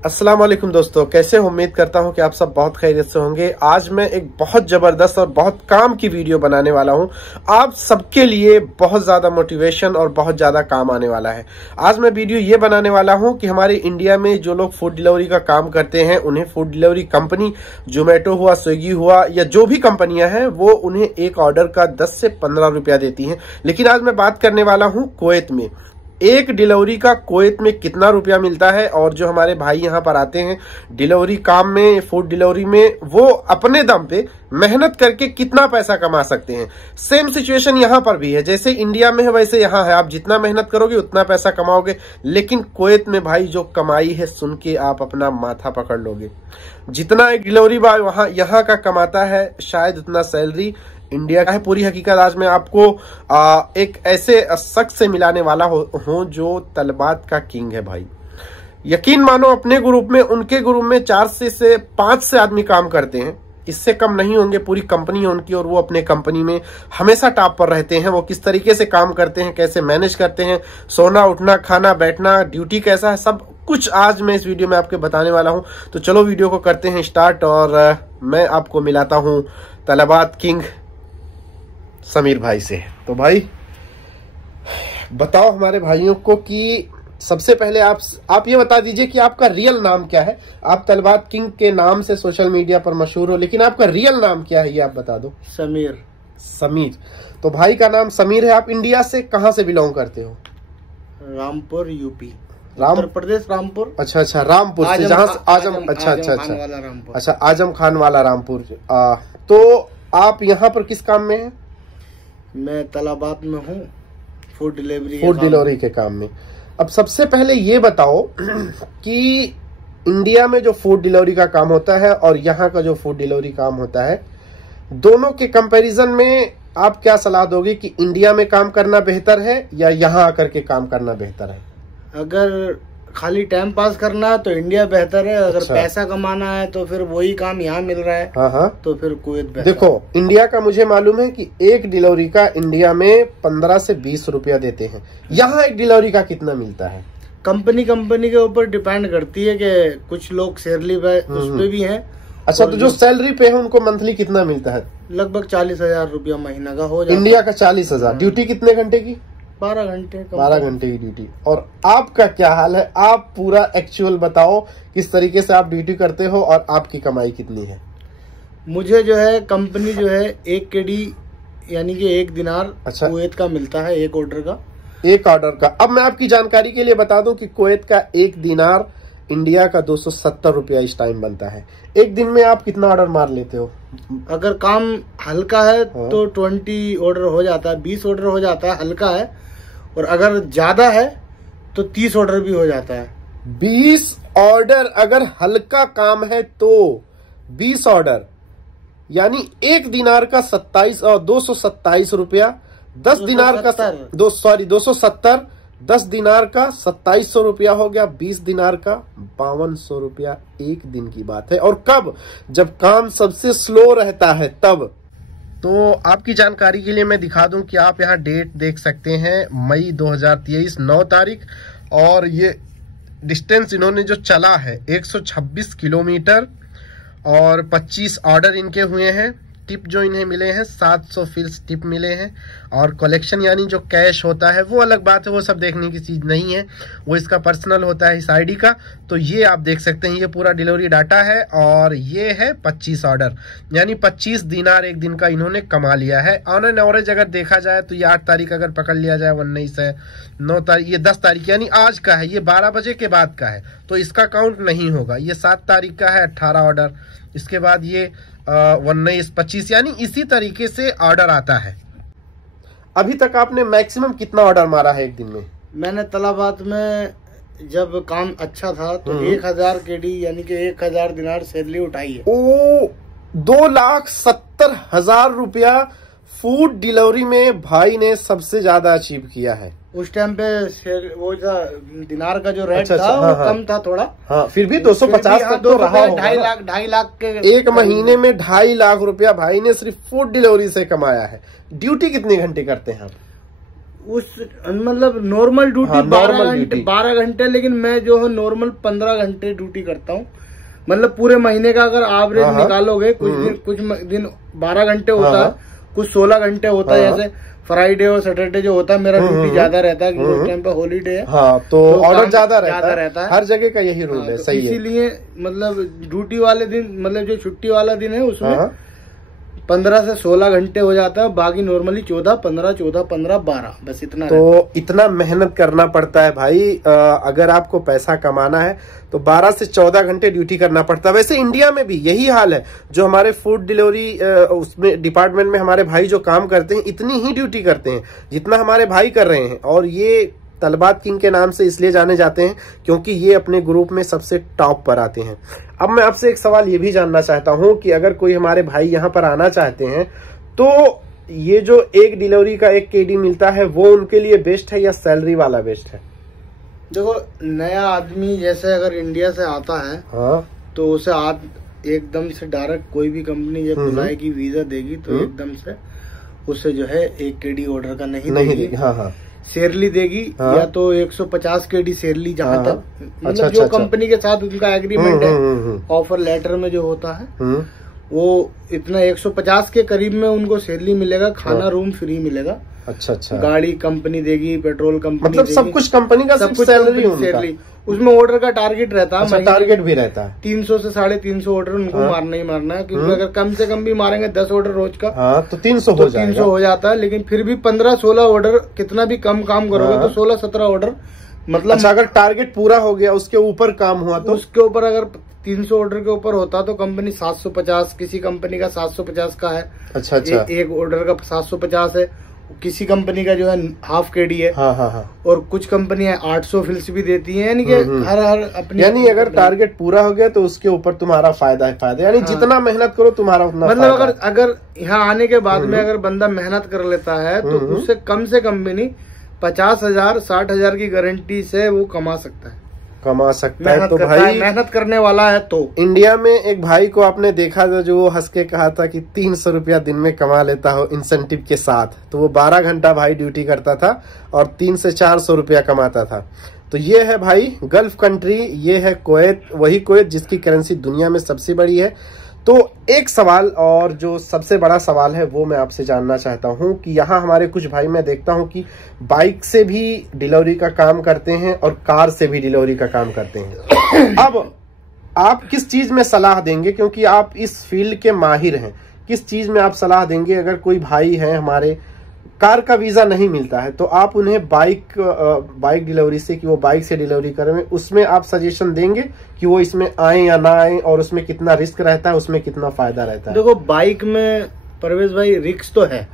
अस्सलाम वालेकुम दोस्तों, कैसे हो? उम्मीद करता हूं कि आप सब बहुत खैरियत से होंगे। आज मैं एक बहुत जबरदस्त और बहुत काम की वीडियो बनाने वाला हूं। आप सबके लिए बहुत ज्यादा मोटिवेशन और बहुत ज्यादा काम आने वाला है। आज मैं वीडियो ये बनाने वाला हूं कि हमारे इंडिया में जो लोग फूड डिलीवरी का काम करते हैं उन्हें फूड डिलीवरी कंपनी जोमेटो हुआ, स्विगी हुआ या जो भी कंपनियां हैं वो उन्हें एक ऑर्डर का 10 से 15 रुपया देती हैं। लेकिन आज मैं बात करने वाला हूं कुवैत में एक डिलीवरी का कुवैत में कितना रुपया मिलता है, और जो हमारे भाई यहाँ पर आते हैं डिलीवरी काम में, फूड डिलीवरी में, वो अपने दम पे मेहनत करके कितना पैसा कमा सकते हैं। सेम सिचुएशन यहाँ पर भी है, जैसे इंडिया में है वैसे यहाँ है। आप जितना मेहनत करोगे उतना पैसा कमाओगे, लेकिन कुवैत में भाई जो कमाई है सुन के आप अपना माथा पकड़ लोगे। जितना एक डिलीवरी बॉय वहाँ यहाँ का कमाता है शायद उतना सैलरी इंडिया का है। पूरी हकीकत आज मैं आपको एक ऐसे शख्स से मिलाने वाला हूँ जो तलबात का किंग है भाई। यकीन मानो अपने ग्रुप में, उनके ग्रुप में 4 से 5 आदमी काम करते हैं, इससे कम नहीं होंगे। पूरी कंपनी है उनकी और वो अपने कंपनी में हमेशा टॉप पर रहते हैं। वो किस तरीके से काम करते हैं, कैसे मैनेज करते हैं, सोना उठना, खाना बैठना, ड्यूटी कैसा है, सब कुछ आज मैं इस वीडियो में आपके बताने वाला हूं। तो चलो वीडियो को करते हैं स्टार्ट, और मैं आपको मिलाता हूं तलबात किंग समीर भाई से। तो भाई बताओ हमारे भाइयों को कि सबसे पहले आप ये बता दीजिए कि आपका रियल नाम क्या है। आप तलबात किंग के नाम से सोशल मीडिया पर मशहूर हो, लेकिन आपका रियल नाम क्या है ये आप बता दो। समीर। तो भाई का नाम समीर है। आप इंडिया से कहाँ से बिलोंग करते हो? रामपुर, यूपी, उत्तर प्रदेश, रामपुर। अच्छा, रामपुर से, जहाँ आजम अच्छा आजम खान वाला रामपुर। तो आप यहाँ पर किस काम में है? मैं तलबात में हूँ, फूड डिलीवरी के काम में। अब सबसे पहले ये बताओ कि इंडिया में जो फूड डिलीवरी का काम होता है और यहाँ का जो फूड डिलीवरी काम होता है, दोनों के कंपैरिजन में आप क्या सलाह दोगे कि इंडिया में काम करना बेहतर है या यहाँ आकर के काम करना बेहतर है? अगर खाली टाइम पास करना है तो इंडिया बेहतर है। अगर पैसा कमाना है तो फिर वही काम यहाँ मिल रहा है। हाँ, तो फिर कुवैत बेहतर। देखो इंडिया का मुझे मालूम है कि एक डिलीवरी का इंडिया में 15 से 20 रुपया देते हैं। यहाँ एक डिलीवरी का कितना मिलता है? कंपनी के ऊपर डिपेंड करती है कि कुछ लोग सैलरी उस पे भी हैं। अच्छा, तो जो सैलरी पे है उनको मंथली कितना मिलता है? लगभग 40,000 रुपया महीना का हो जाता है। इंडिया का 40,000। ड्यूटी कितने घंटे की? 12 घंटे। 12 घंटे की ड्यूटी। और आपका क्या हाल है? आप पूरा एक्चुअल बताओ किस तरीके से आप ड्यूटी करते हो और आपकी कमाई कितनी है? मुझे जो है कंपनी जो है 1 KD यानी कि 1 दिनार कुवैत का मिलता है, एक ऑर्डर का। अब मैं आपकी जानकारी के लिए बता दूं कि कुवैत का 1 दिनार इंडिया का 270 रुपया इस टाइम बनता है। एक दिन में आप कितना ऑर्डर मार लेते हो? अगर काम हल्का है तो 20 ऑर्डर हो जाता है, 20 ऑर्डर हो जाता है हल्का है, और अगर ज्यादा है तो 30 ऑर्डर भी हो जाता है। 20 ऑर्डर अगर हल्का काम है तो 20 ऑर्डर यानी 1 दिनार का 227 रुपया। 10 दिनार का 270, 10 दिनार का 2700 रुपया हो गया। 20 दिनार का 5200 रुपया एक दिन की बात है। और कब? जब काम सबसे स्लो रहता है तब। तो आपकी जानकारी के लिए मैं दिखा दूं कि आप यहाँ डेट देख सकते हैं, मई 2023 9 तारीख, और ये डिस्टेंस इन्होंने जो चला है 126 किलोमीटर, और 25 ऑर्डर इनके हुए हैं। टिप जो इन्हें मिले हैं 700 फील्स टिप मिले हैं, और कलेक्शन यानी जो कैश होता है वो अलग बात है, वो सब देखने की चीज नहीं है, वो इसका पर्सनल होता है इस आईडी का। तो ये आप देख सकते हैं, ये पूरा डिलीवरी डाटा है, और ये है 25 ऑर्डर यानी 25 दिनार एक दिन का इन्होंने कमा लिया है। ऑन एन एवरेज अगर देखा जाए तो ये 8 तारीख अगर पकड़ लिया जाए, 19 है, 9 तारीख, ये 10 तारीख यानी आज का है, ये 12 बजे के बाद का है तो इसका काउंट नहीं होगा। ये 7 तारीख का है 18 ऑर्डर, इसके बाद ये 19, 25 यानी इसी तरीके से ऑर्डर आता है। अभी तक आपने मैक्सिमम कितना ऑर्डर मारा है एक दिन में? मैंने तलबात में जब काम अच्छा था तो 1000 KD यानी कि 1000 दिनार सैलरी उठाई है। ओ 2,70,000 रुपया फूड डिलीवरी में भाई ने सबसे ज्यादा अचीव किया है। उस टाइम पे वो दिनार का जो रेट था वो कम था थोड़ा। हाँ, फिर भी 250 तक तो रहा होगा। 2.5 लाख के एक महीने में 2.5 लाख रुपया भाई ने सिर्फ फूड डिलीवरी से कमाया है। ड्यूटी कितने घंटे करते हैं आप? उस मतलब नॉर्मल ड्यूटी 12 घंटे, लेकिन मैं जो है नॉर्मल 15 घंटे ड्यूटी करता हूँ। मतलब पूरे महीने का अगर एवरेज निकालोगे, कुछ दिन 12 घंटे होता है, कुछ 16 घंटे होता है। जैसे फ्राइडे और सैटरडे जो होता है मेरा ड्यूटी ज्यादा रहता है, क्योंकि उस टाइम पे हॉलीडे है। तो ऑर्डर ज्यादा रहता है, हर जगह का यही रूल है। सही है। इसीलिए मतलब ड्यूटी वाले दिन, मतलब जो छुट्टी वाला दिन है उसमें 15 से 16 घंटे हो जाता है, बाकी नॉर्मली 14, 15, 12 बस इतना। तो इतना मेहनत करना पड़ता है भाई। अगर आपको पैसा कमाना है तो 12 से 14 घंटे ड्यूटी करना पड़ता है। वैसे इंडिया में भी यही हाल है। जो हमारे फूड डिलीवरी उसमें डिपार्टमेंट में हमारे भाई जो काम करते हैं, इतनी ही ड्यूटी करते हैं जितना हमारे भाई कर रहे हैं। और ये तलबात किंग के नाम से इसलिए जाने जाते हैं क्योंकि ये अपने ग्रुप में सबसे टॉप पर आते हैं। अब मैं आपसे एक सवाल ये भी जानना चाहता हूं कि अगर कोई हमारे भाई यहाँ पर आना चाहते हैं तो ये जो एक डिलीवरी का 1 KD मिलता है वो उनके लिए बेस्ट है या सैलरी वाला बेस्ट है? देखो, नया आदमी जैसे अगर इंडिया से आता है तो उसे एकदम से डायरेक्ट कोई भी कंपनी जब बुलाएगी, वीजा देगी तो एकदम से उसे जो है 1 KD ऑर्डर का नहीं देगी। शेरली देगी या तो 150 KD शेरली, जहाँ तक मतलब जो कंपनी के साथ उनका एग्रीमेंट है, ऑफर लेटर में जो होता है वो इतना 150 के करीब में उनको शेरली मिलेगा। खाना रूम फ्री मिलेगा। अच्छा। गाड़ी कंपनी देगी, पेट्रोल कंपनी मतलब देगी, सब कुछ कंपनी का, सब कुछ सैलरी। उसमें ऑर्डर का टारगेट रहता है। टारगेट भी रहता है 300 से 350 ऑर्डर उनको मारना ही मारना है, क्योंकि अगर कम से कम भी मारेंगे 10 ऑर्डर रोज का तो 300 हो जाता है। लेकिन फिर भी 15-16 ऑर्डर, कितना भी कम काम करोगे तो 16-17 ऑर्डर मतलब। अगर टारगेट पूरा हो गया, उसके ऊपर काम हुआ तो उसके ऊपर अगर 300 ऑर्डर के ऊपर होता तो कंपनी 750, किसी कंपनी का 750 का है। अच्छा। एक ऑर्डर का 750 है। किसी कंपनी का जो है ½ KD है। और कुछ कंपनियां 800 फिल्स भी देती हैं, यानी कि हर अपनी, यानी अगर टारगेट पूरा हो गया तो उसके ऊपर तुम्हारा फायदा है। यानी जितना मेहनत करो तुम्हारा उतना मतलब। अगर यहाँ आने के बाद में अगर बंदा मेहनत कर लेता है तो उससे कम से कम भी नहीं 50,000 60,000 की गारंटी से वो कमा सकता है। तो भाई मेहनत करने वाला है। तो इंडिया में एक भाई को आपने देखा था जो हंस के कहा था कि 300 रुपया दिन में कमा लेता हो इंसेंटिव के साथ। तो वो 12 घंटा भाई ड्यूटी करता था और 300 से 400 रुपया कमाता था। तो ये है भाई गल्फ कंट्री, ये है कुवैत, वही कुवैत जिसकी करेंसी दुनिया में सबसे बड़ी है। तो एक सवाल, और जो सबसे बड़ा सवाल है वो मैं आपसे जानना चाहता हूं कि यहाँ हमारे कुछ भाई मैं देखता हूं कि बाइक से भी डिलीवरी का काम करते हैं और कार से भी डिलीवरी का काम करते हैं। अब आप किस चीज में सलाह देंगे, क्योंकि आप इस फील्ड के माहिर हैं, किस चीज में आप सलाह देंगे? अगर कोई भाई है हमारे, कार का वीजा नहीं मिलता है तो आप उन्हें बाइक डिलीवरी से, कि वो बाइक से डिलीवरी करें, उसमें आप सजेशन देंगे कि वो इसमें आए या ना आए, और उसमें कितना रिस्क रहता है, उसमें कितना फायदा रहता है? देखो, बाइक में परवेज भाई रिस्क तो है।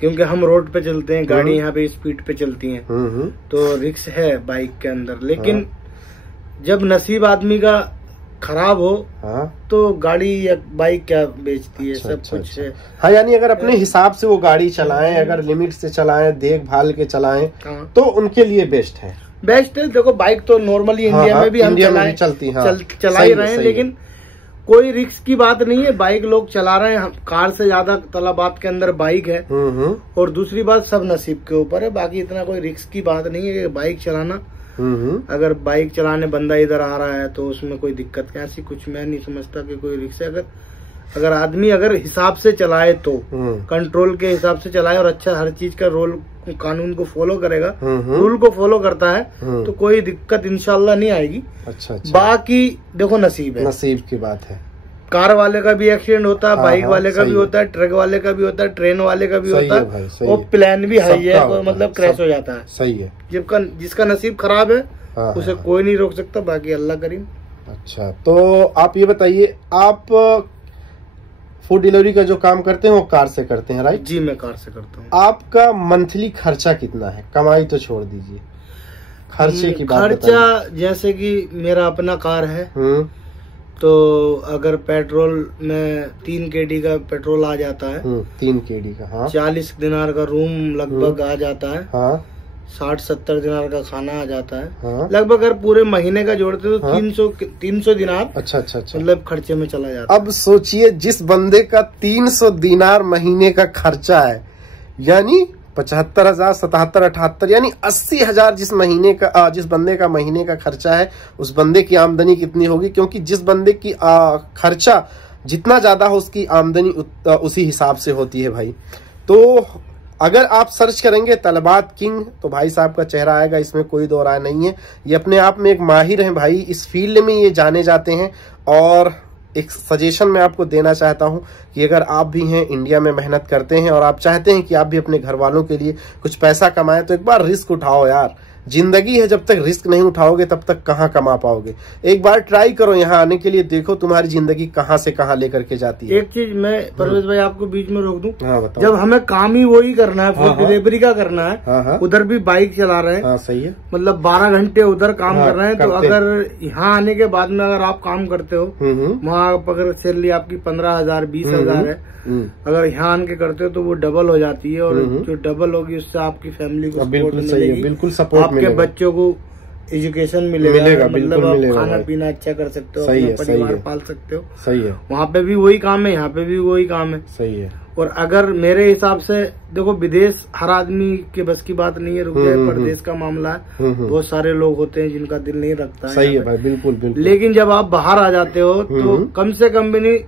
क्योंकि हम रोड पे चलते हैं, गाड़ी यहाँ पे स्पीड पे चलती है, तो रिस्क है बाइक के अंदर। लेकिन जब नसीब आदमी का खराब हो तो गाड़ी या बाइक क्या बेचती है, सब कुछ है। हाँ, यानी अगर अपने हिसाब से वो गाड़ी चलाएं, अगर लिमिट से चलाएं, देखभाल के चलाएं, तो उनके लिए बेस्ट है। देखो, बाइक तो नॉर्मली इंडिया में भी हम चला ही रहे हैं, लेकिन कोई रिस्क की बात नहीं है। बाइक लोग चला रहे हैं, कार से ज्यादा तलाबात के अंदर बाइक है। और दूसरी बात, सब नसीब के ऊपर है। बाकी इतना कोई रिस्क की बात नहीं है कि बाइक चलाना। अगर बाइक चलाने बंदा इधर आ रहा है तो उसमें कोई दिक्कत कैसी, कुछ मैं नहीं समझता कि कोई रिक्स है। अगर आदमी अगर हिसाब से चलाए तो कंट्रोल के हिसाब से चलाए और अच्छा हर चीज का रोल कानून को फॉलो करेगा, रूल को फॉलो करता है, तो कोई दिक्कत इंशाल्लाह नहीं आएगी। अच्छा। बाकी देखो, नसीब की बात है। कार वाले का भी एक्सीडेंट होता है, बाइक वाले का भी होता है, ट्रक वाले का भी होता है, ट्रेन वाले का भी होता है, और प्लेन भी हाई है, मतलब क्रैश हो जाता है। सही है। जिसका नसीब खराब है उसे कोई नहीं रोक सकता, बाकी अल्लाह करीम। अच्छा, तो आप ये बताइए, आप फूड डिलीवरी का जो काम करते हैं वो कार से करते हैं, राइट? जी, मैं कार से करता हूँ। आपका मंथली खर्चा कितना है? कमाई तो छोड़ दीजिए, खर्चे की बात। खर्चा जैसे कि मेरा अपना कार है, तो अगर पेट्रोल में 3 KD का पेट्रोल आ जाता है, 3 KD का, 40 दिनार का रूम लगभग आ जाता है, 60-70 दिनार का खाना आ जाता है, लगभग अगर पूरे महीने का जोड़ते तो 300 दिनार। अच्छा, मतलब खर्चे में चला जाता है। अब सोचिए, जिस बंदे का 300 दिनार महीने का खर्चा है, यानी 75,000, 77, 78 यानी 80,000 जिस बंदे का महीने का खर्चा है, उस बंदे की आमदनी कितनी होगी? क्योंकि जिस बंदे की खर्चा जितना ज्यादा हो उसकी आमदनी उसी हिसाब से होती है भाई। तो अगर आप सर्च करेंगे तलबात किंग तो भाई साहब का चेहरा आएगा, इसमें कोई दो राय नहीं है। ये अपने आप में एक माहिर हैं भाई, इस फील्ड में ये जाने जाते हैं। और एक सजेशन मैं आपको देना चाहता हूं कि अगर आप भी हैं, इंडिया में मेहनत करते हैं और आप चाहते हैं कि आप भी अपने घर वालों के लिए कुछ पैसा कमाएं, तो एक बार रिस्क उठाओ यार। जिंदगी है, जब तक रिस्क नहीं उठाओगे तब तक कहाँ कमा पाओगे। एक बार ट्राई करो यहाँ आने के लिए, देखो तुम्हारी जिंदगी कहाँ से कहाँ लेकर के जाती है। एक चीज मैं परवेज भाई आपको बीच में रोक दूं। हाँ, बताओ। जब हमें काम ही वही करना है, फूड डिलीवरी का करना है, उधर भी बाइक चला रहे हैं। सही है, मतलब 12 घंटे उधर काम कर रहे हैं। तो अगर यहाँ आने के बाद में अगर आप काम करते हो, वहाँ अगर सैलरी आपकी 15,000 20,000 है, अगर यहाँ आन के करते हो तो वो डबल हो जाती है। और जो डबल होगी उससे आपकी फैमिली को सपोर्ट मिलेगी, बिल्कुल सपोर्ट, आपके बच्चों को एजुकेशन मिलेगा, मतलब आप खाना पीना अच्छा कर सकते हो, अपना परिवार पाल सकते हो। सही है, वहाँ पे भी वही काम है, यहाँ पे भी वही काम है। सही है। और अगर मेरे हिसाब से देखो, विदेश हर आदमी के बस की बात नहीं है, रुपये परदेश का मामला है। बहुत सारे लोग होते हैं जिनका दिल नहीं रखता है। सही है भाई, बिल्कुल बिल्कुल। लेकिन जब आप बाहर आ जाते हो तो कम से कम भी नहीं,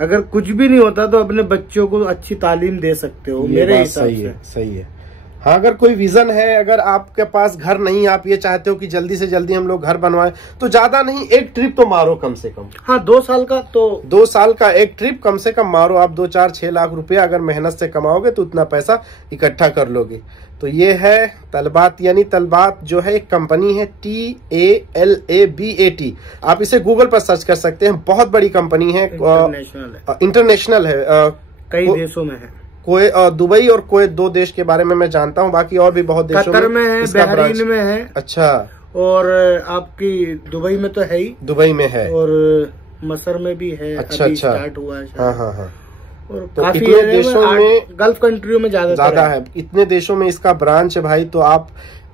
अगर कुछ भी नहीं होता तो अपने बच्चों को अच्छी तालीम दे सकते हो, मेरे हिसाब से। सही है। हाँ, अगर कोई विजन है, अगर आपके पास घर नहीं, आप ये चाहते हो कि जल्दी से जल्दी हम लोग घर बनवाएं, तो ज्यादा नहीं, एक ट्रिप तो मारो कम से कम। हाँ, 2 साल का तो 2 साल का एक ट्रिप कम से कम मारो। आप 2, 4, 6 लाख रुपया अगर मेहनत से कमाओगे तो उतना पैसा इकट्ठा कर लोगे। तो ये है तलबात, यानी तलबात जो है एक कंपनी है, TALABAT। आप इसे गूगल पर सर्च कर सकते हैं, बहुत बड़ी कंपनी है, इंटरनेशनल है, कई देशों में है। कोई दुबई और कोई 2 देश के बारे में मैं जानता हूँ, बाकी और भी बहुत देशों कतर में है, बहरीन में है। अच्छा। और आपकी दुबई में तो है ही, दुबई में है, और मसर में भी है। अच्छा, अभी स्टार्ट हुआ है। हाँ। और तो काफी इतने देशों में, गल्फ कंट्रियों में ज्यादा है, इतने देशों में इसका ब्रांच है भाई। तो आप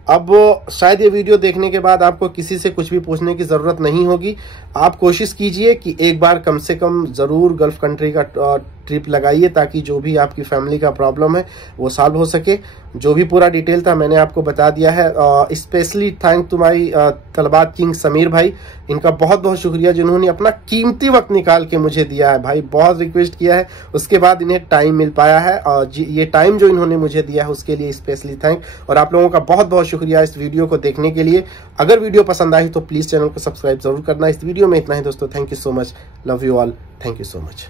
अब शायद ये वीडियो देखने के बाद आपको किसी से कुछ भी पूछने की जरूरत नहीं होगी। आप कोशिश कीजिए कि एक बार कम से कम जरूर गल्फ कंट्री का ट्रिप लगाइए, ताकि जो भी आपकी फैमिली का प्रॉब्लम है वो सॉल्व हो सके। जो भी पूरा डिटेल था मैंने आपको बता दिया है। स्पेशली थैंक टू माई तलबात किंग समीर भाई, इनका बहुत बहुत शुक्रिया जिन्होंने अपना कीमती वक्त निकाल के मुझे दिया है भाई। बहुत रिक्वेस्ट किया है, उसके बाद इन्हें टाइम मिल पाया है, और ये टाइम जो इन्होंने मुझे दिया है उसके लिए स्पेशली थैंक। और आप लोगों का बहुत बहुत शुक्रिया इस वीडियो को देखने के लिए। अगर वीडियो पसंद आई तो प्लीज चैनल को सब्सक्राइब जरूर करना। इस वीडियो में इतना ही दोस्तों, thank you so much, love you all, thank you so much.